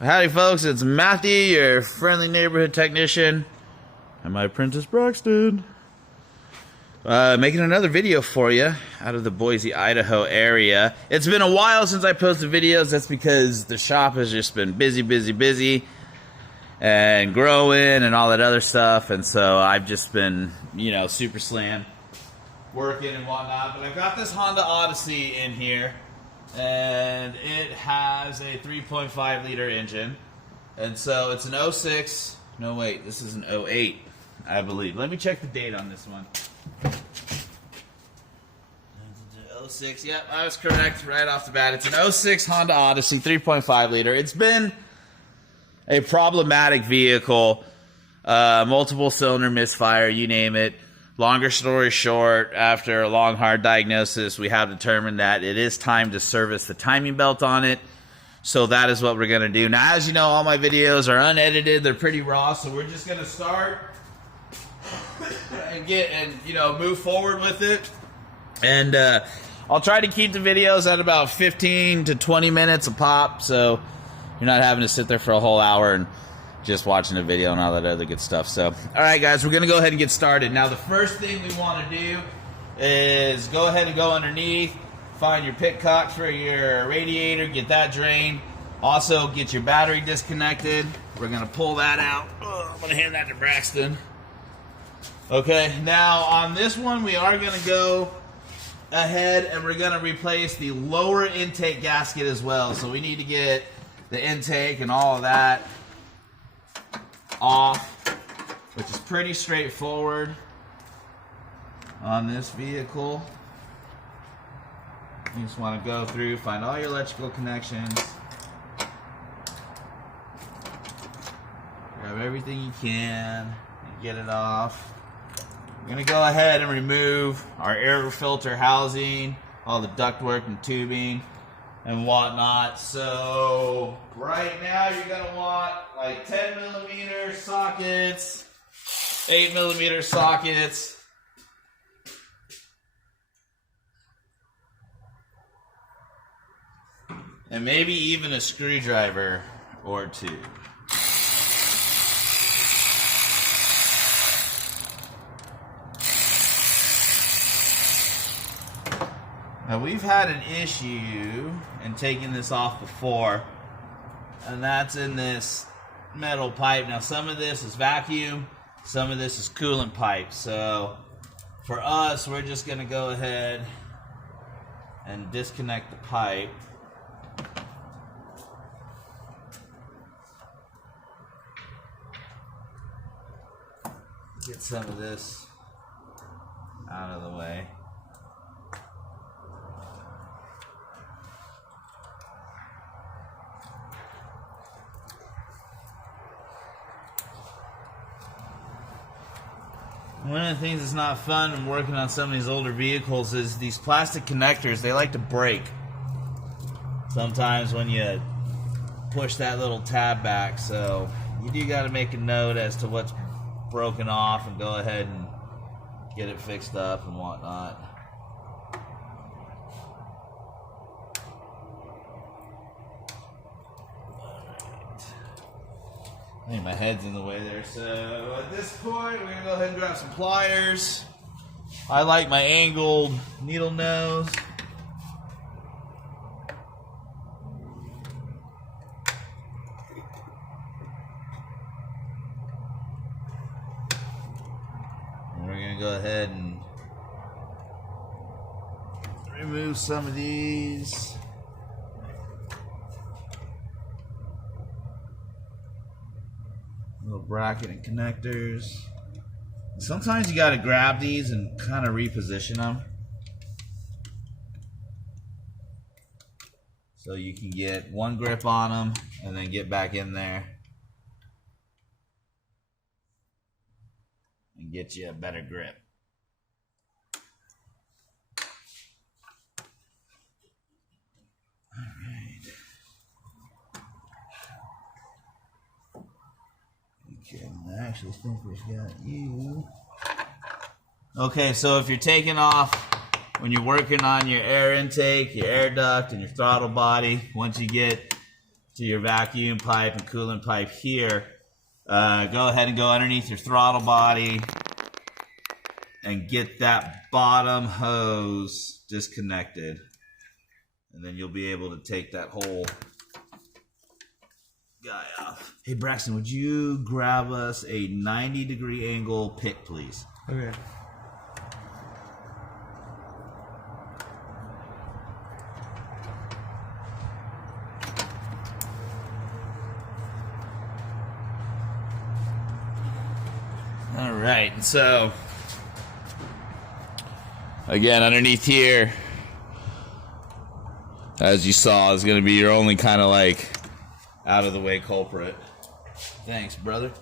Howdy folks, it's Matthew, your friendly neighborhood technician, and my apprentice Braxton. Making another video for you out of the Boise, Idaho area. It's been a while since I posted videos. That's because the shop has just been busy and growing and all that other stuff, and so I've just been, you know, super slammed working and whatnot. But I've got this Honda Odyssey in here, and it has a 3.5 liter engine, and so it's an 06. No, wait, this is an 08, I believe. Let me check the date on this one. 06, yep, I was correct right off the bat. It's an 06 Honda Odyssey, 3.5 liter. It's been a problematic vehicle, multiple cylinder misfire, you name it. Longer story short, after a long, hard diagnosis, we have determined that it is time to service the timing belt on it. So that is what we're going to do. Now, as you know, all my videos are unedited. They're pretty raw, so we're just going to start and move forward with it. And I'll try to keep the videos at about 15 to 20 minutes a pop, so you're not having to sit there for a whole hour and just watching a video and all that other good stuff. So, all right, guys, we're going to go ahead and get started. Now, the first thing we want to do is go ahead and go underneath, find your pit cock for your radiator, get that drained. Also, get your battery disconnected. We're going to pull that out. I'm going to hand that to Braxton. Okay, now on this one, we are going to go ahead and we're going to replace the lower intake gasket as well. So we need to get the intake and all of that off, which is pretty straightforward on this vehicle. You just want to go through, find all your electrical connections, grab everything you can and get it off. We're going to go ahead and remove our air filter housing, all the ductwork and tubing and whatnot. So right now you're going to want like 10mm sockets, 8mm sockets, and maybe even a screwdriver or two. Now, we've had an issue in taking this off before, and that's in this metal pipe. Now, some of this is vacuum, some of this is coolant pipe. So, for us, we're just going to go ahead and disconnect the pipe. Get some of this out of the way. One of the things that's not fun when working on some of these older vehicles is these plastic connectors. They like to break sometimes when you push that little tab back. So you do got to make a note as to what's broken off and go ahead and get it fixed up and whatnot. I think my head's in the way there, so at this point, we're going to go ahead and grab some pliers. I like my angled needle nose. And we're going to go ahead and remove some of these. Little bracket and connectors. Sometimes you got to grab these and kind of reposition them so you can get one grip on them and then get back in there and get you a better grip. All right. Okay, I actually think we've got you. Okay, so if you're taking off when you're working on your air intake, your air duct, and your throttle body, once you get to your vacuum pipe and coolant pipe here, go ahead and go underneath your throttle body and get that bottom hose disconnected. And then you'll be able to take that whole guy off. Hey Braxton, would you grab us a 90-degree angle pick, please? Okay. All right, so again, underneath here, as you saw, is going to be your only kind of like out of the way culprit. Thanks, brother.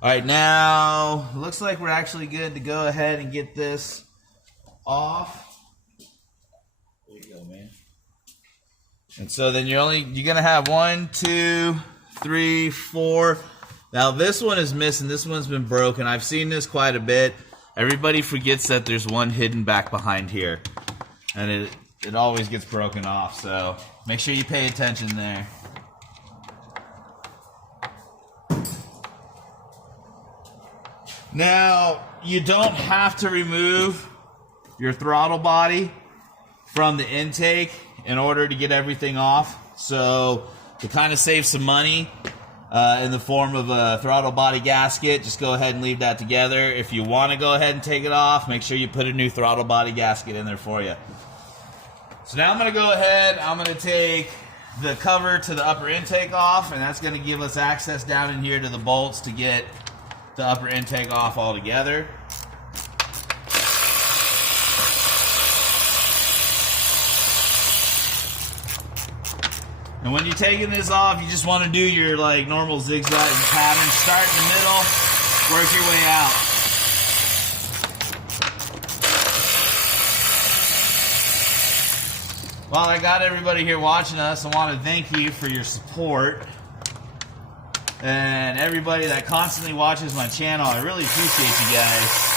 All right, now looks like we're actually good to go ahead and get this off. There you go, man. And so then you're going to have 1, 2, 3, 4. Now this one is missing. This one's been broken. I've seen this quite a bit. Everybody forgets that there's one hidden back behind here, and it always gets broken off. So make sure you pay attention there. Now you don't have to remove your throttle body from the intake in order to get everything off. So to kind of save some money, in the form of a throttle body gasket, just go ahead and leave that together. If you want to go ahead and take it off, make sure you put a new throttle body gasket in there for you. So now I'm going to go ahead, I'm going to take the cover to the upper intake off, and that's going to give us access down in here to the bolts to get the upper intake off altogether. And when you're taking this off, you just want to do your like normal zigzag pattern. Start in the middle, work your way out. Well, I got everybody here watching us. I want to thank you for your support. And everybody that constantly watches my channel, I really appreciate you guys.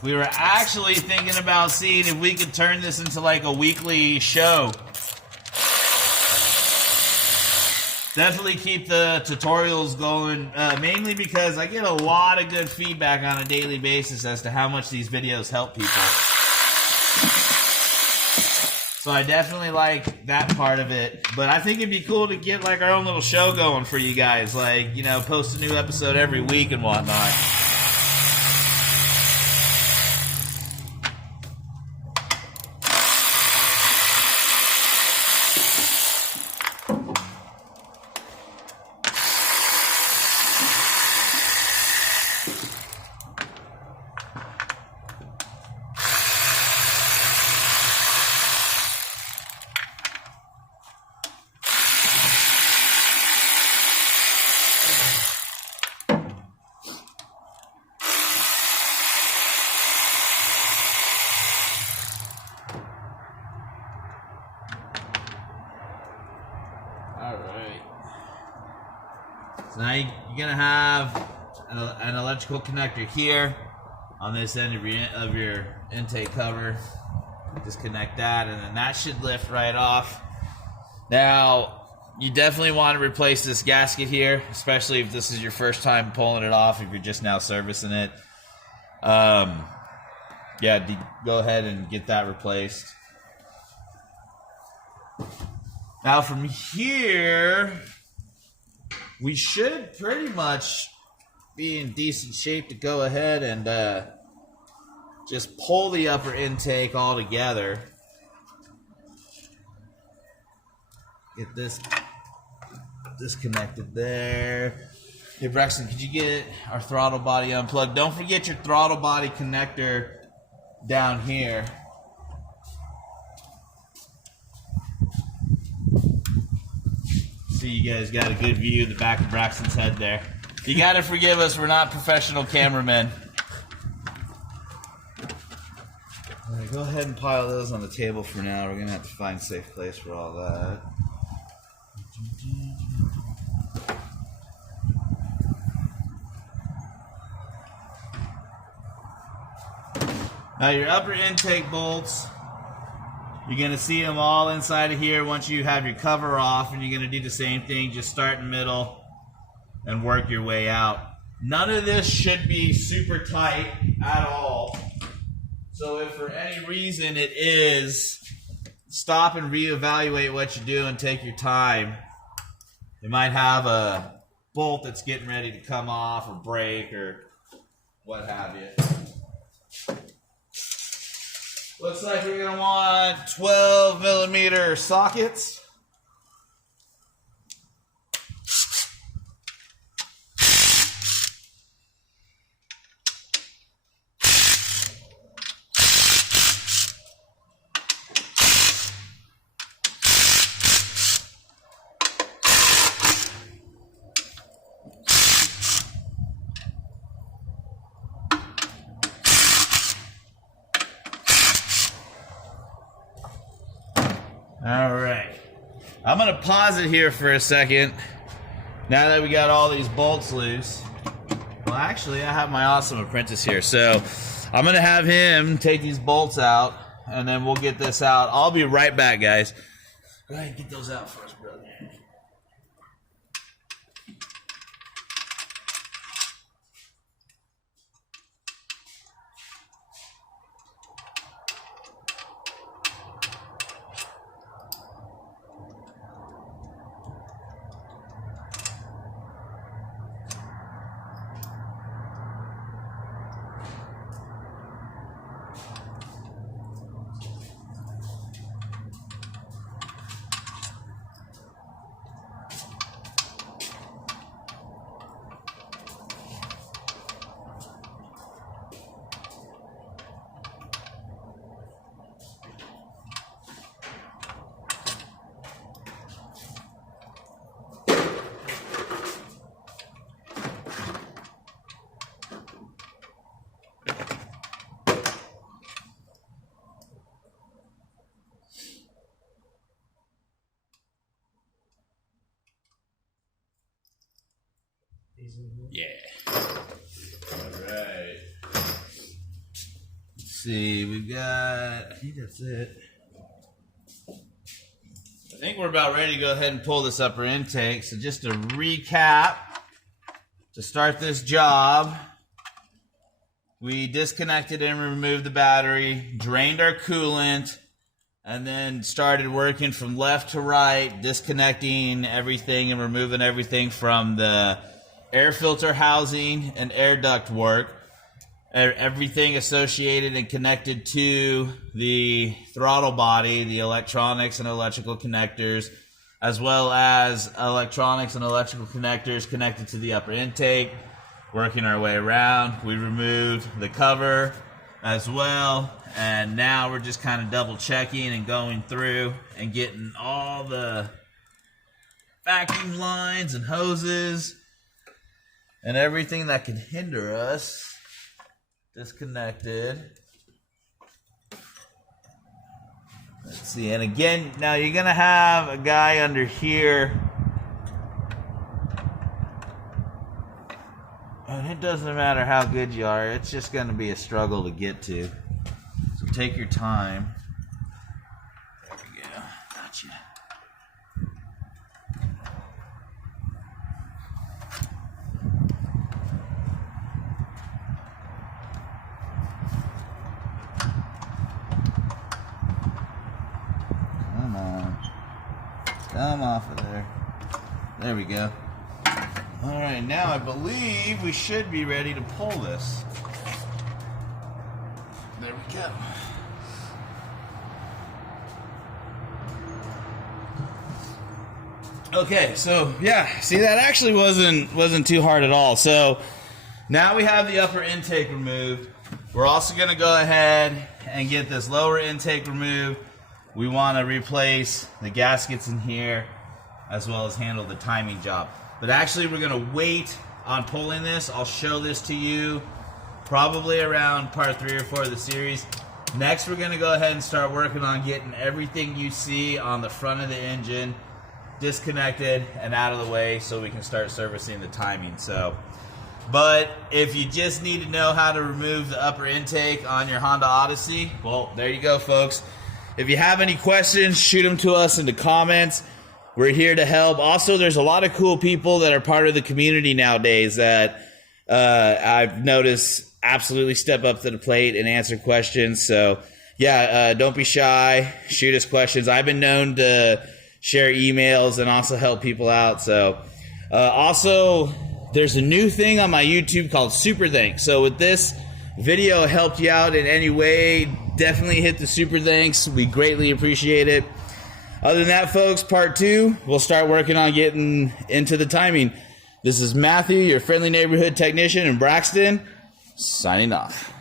We were actually thinking about seeing if we could turn this into like a weekly show. Definitely keep the tutorials going, mainly because I get a lot of good feedback on a daily basis as to how much these videos help people. So I definitely like that part of it. But I think it'd be cool to get like our own little show going for you guys. Like, you know, post a new episode every week and whatnot. Alright. So now you're going to have an electrical connector here on this end of your intake cover. Disconnect that, and then that should lift right off. Now, you definitely want to replace this gasket here, especially if this is your first time pulling it off, if you're just now servicing it. Yeah, go ahead and get that replaced. Now from here, we should pretty much be in decent shape to go ahead and just pull the upper intake all together. Get this disconnected there. Hey Braxton, could you get our throttle body unplugged? Don't forget your throttle body connector down here. See, you guys got a good view of the back of Braxton's head there. You gotta forgive us, we're not professional cameramen. Alright, go ahead and pile those on the table for now. We're gonna have to find a safe place for all that. Now your upper intake bolts, You're going to see them all inside of here once you have your cover off, and you're going to do the same thing. Just start in the middle and work your way out. None of this should be super tight at all. So if for any reason it is, stop and reevaluate what you do and take your time. You might have a bolt that's getting ready to come off or break or what have you. Looks like we're going to want 12mm sockets. All right, I'm gonna pause it here for a second. Now that we got all these bolts loose. Well, actually, I have my awesome apprentice here, so I'm gonna have him take these bolts out, and then we'll get this out. I'll be right back, guys. Go ahead and get those out for us, brother. Yeah. All right. Let's see. We've got, I think that's it. I think we're about ready to go ahead and pull this upper intake. So just to recap, to start this job, we disconnected and removed the battery, drained our coolant, and then started working from left to right, disconnecting everything and removing everything from the air filter housing and air duct work. Everything associated and connected to the throttle body, the electronics and electrical connectors, as well as electronics and electrical connectors connected to the upper intake. Working our way around, we removed the cover as well, and now we're just kind of double checking and going through and getting all the vacuum lines and hoses and everything that could hinder us disconnected. Let's see, and again, now you're gonna have a guy under here, and it doesn't matter how good you are, it's just gonna be a struggle to get to. So take your time. There we go. Gotcha. Come on. Come off of there. There we go. All right, now I believe we should be ready to pull this. There we go. Okay, so yeah, see, that actually wasn't too hard at all. So now we have the upper intake removed. We're also going to go ahead and get this lower intake removed. We want to replace the gaskets in here as well as handle the timing job. But actually, we're going to wait on pulling this. I'll show this to you probably around part 3 or 4 of the series. Next, we're going to go ahead and start working on getting everything you see on the front of the engine disconnected and out of the way so we can start servicing the timing. But if you just need to know how to remove the upper intake on your Honda Odyssey, well, there you go, folks. If you have any questions, shoot them to us in the comments. We're here to help. Also, there's a lot of cool people that are part of the community nowadays that I've noticed absolutely step up to the plate and answer questions. So, yeah, don't be shy. Shoot us questions. I've been known to share emails and also help people out. So, also, there's a new thing on my YouTube called Super Thanks. So, with this video helped you out in any way, definitely hit the super thanks. We greatly appreciate it. Other than that, folks, part 2, we'll start working on getting into the timing. This is Matthew, your friendly neighborhood technician in Braxton, signing off.